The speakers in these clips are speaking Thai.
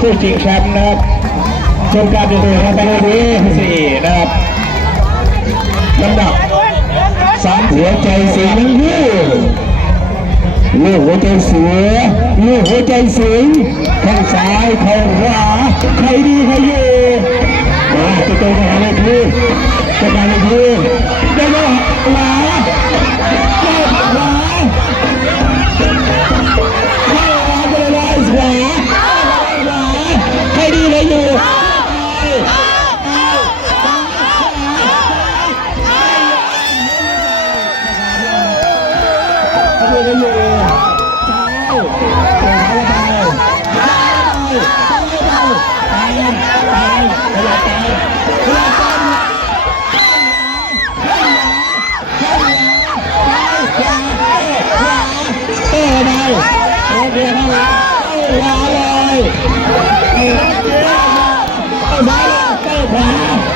ผู้ชิงแชมป์นะครับชมการเดินทางไปที่4นะครับลำดับ3หัวใจสีน้ำเงินลูกหัวใจเสือลูกหัวใจสิงข้างซ้ายข้างขวาใครดีใครอยู่มาจะโตมาเลยพี่จะมาเลยพี่ได้ไหมขวาขวาใครดีเลยอยู่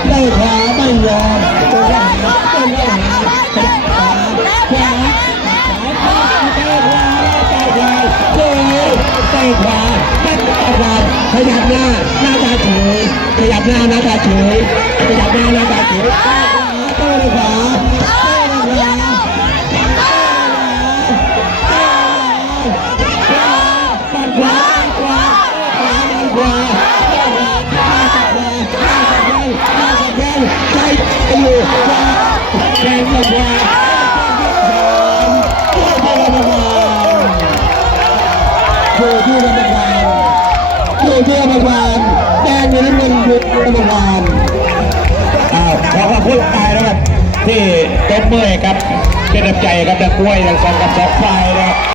ได้ขวาไม่ยอมตัวขวาตัวขวาขวาขยับหน้าหน้าตาเฉยขยับหน้าหน้าตาเฉยขยับหน้าหน้าตาเฉยตัวขวาแข่งกับว่าอยู่ที่กรรมการอยู่ที่กรรมการแดงอยู่ที่เงินอยู่กรรมการขอขอบคุณตายนะครับที่ตบมือครับเป็นน้ำใจครับนักมวยทั้งสองกับสองฝ่ายนะครับ